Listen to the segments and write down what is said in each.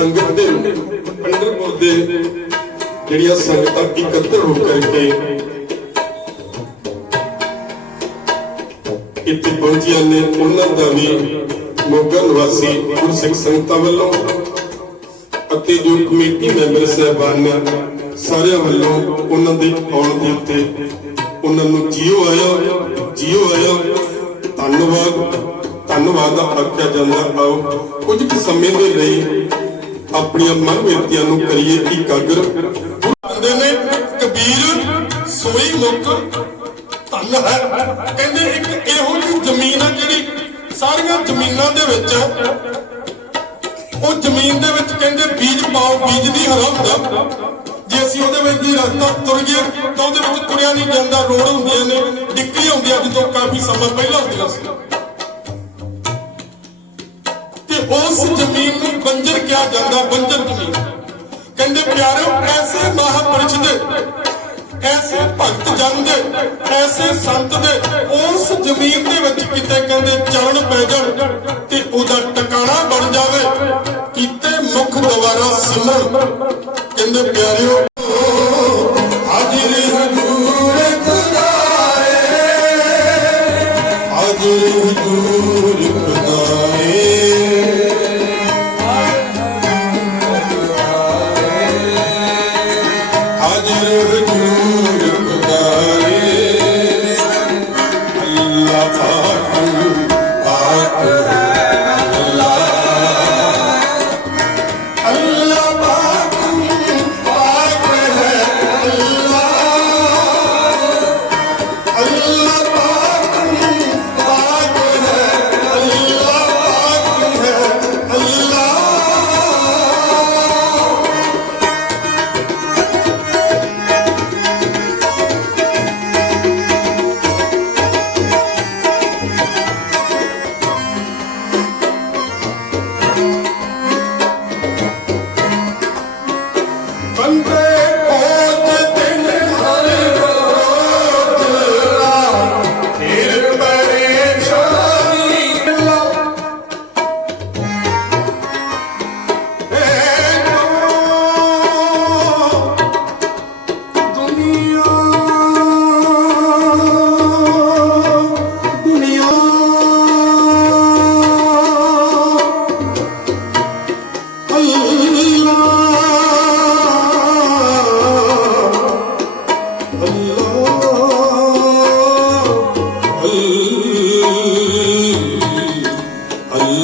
ਸੰਗਤ ਦੇ ਪੰਡਰਪੁਰ ਦੇ ਜਿਹੜੀਆਂ ਸੰਗਤਾਂ ਇਕੱਤਰ ਹੋ ਕਰਕੇ ਇੱਥੇ ਪਹੁੰਚੀਆਂ ਨੇ, ਉਹਨਾਂ ਦਾ ਵੀ ਮੋਗਾ ਨਿਵਾਸੀ ਗੁਰਸਿੱਖ ਸੰਗਤਾਂ ਵੱਲੋਂ ਅਤੇ ਜੋ ਕਮੇਟੀ ਮੈਂਬਰ ਸਹਿਬਾਨ ਨੇ, ਸਾਰਿਆਂ ਵੱਲੋਂ ਉਹਨਾਂ ਦੇ ਆਉਣ ਦੇ ਉੱਤੇ ਉਹਨਾਂ ਨੂੰ ਜੀਓ ਆਇਆ ਜੀਓ ਆਇਆ। ਧੰਨਵਾਦ ਧੰਨਵਾਦ ਆਖਿਆ ਜਾਂਦਾ, ਆਓ। ਕੁਝ ਸਮੇਂ ਦੇ ਲਈ ਆਪਣੀਆਂ ਮਨ ਬਿਰਤੀਆਂ ਨੂੰ ਕਰੀਏ ਇਕਾਗਰ। ਕਹਿੰਦੇ ਨੇ ਕਬੀਰ ਸੋਈ ਮੁੱਕ, ਧੰਨ ਹੈ। ਕਹਿੰਦੇ ਇੱਕ ਇਹੋ ਜਿਹੀ ਜ਼ਮੀਨ ਆ ਜਿਹੜੀ ਸਾਰੀਆਂ ਜ਼ਮੀਨਾਂ ਦੇ ਵਿੱਚ ਉਹ ਜ਼ਮੀਨ ਦੇ ਵਿੱਚ ਕਹਿੰਦੇ ਬੀਜ ਪਾਓ, ਬੀਜ ਨਹੀਂ ਹਰਾ ਹੁੰਦਾ। ਜੇ ਅਸੀਂ ਉਹਦੇ ਵਿੱਚ ਦੀ ਰਸਤਾ ਤੁਰ ਗਏ ਤਾਂ ਉਹਦੇ ਵਿੱਚ ਤੁਰਿਆ ਨਹੀਂ ਜਾਂਦਾ। ਰੋਡ ਹੁੰਦੀਆਂ ਨੇ ਡਿੱਕੀ ਹੁੰਦੀ ਅੱਜ ਤੋਂ ਕਾਫੀ ਸਮਾਂ ਪਹਿਲਾਂ ਹੁੰਦੀਆਂ ਸੀ। ਤੇ ਉਸ ਬੰਜਰ ਕਿਹਾ ਜਾਂਦਾ ਬੰਜਰ ਜ਼ਮੀਨ ਕਹਿੰਦੇ ਪਿਆਰਿਓ, ਐਸੇ ਮਹਾਪੁਰਸ਼ ਦੇ, ਐਸੇ ਭਗਤ ਜਨ ਦੇ, ਐਸੇ ਸੰਤ ਦੇ, ਉਸ ਜ਼ਮੀਨ ਦੇ ਵਿੱਚ ਕਿਤੇ ਕਹਿੰਦੇ ਚਰਨ ਪੈ ਜਾਣ ਤੇ ਉਹਦਾ ਟਿਕਾਣਾ ਬਣ ਜਾਵੇ, ਕੀਤੇ ਮੁਖ ਦੁਆਰਾ ਸਿਮਰਨ। ਕਹਿੰਦੇ ਪਿਆਰਿਓ, ਹਾਜ਼ਰ ਹਜ਼ੂਰ ਖੁਦਾਏ ਹਾਜ਼ਰ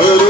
अल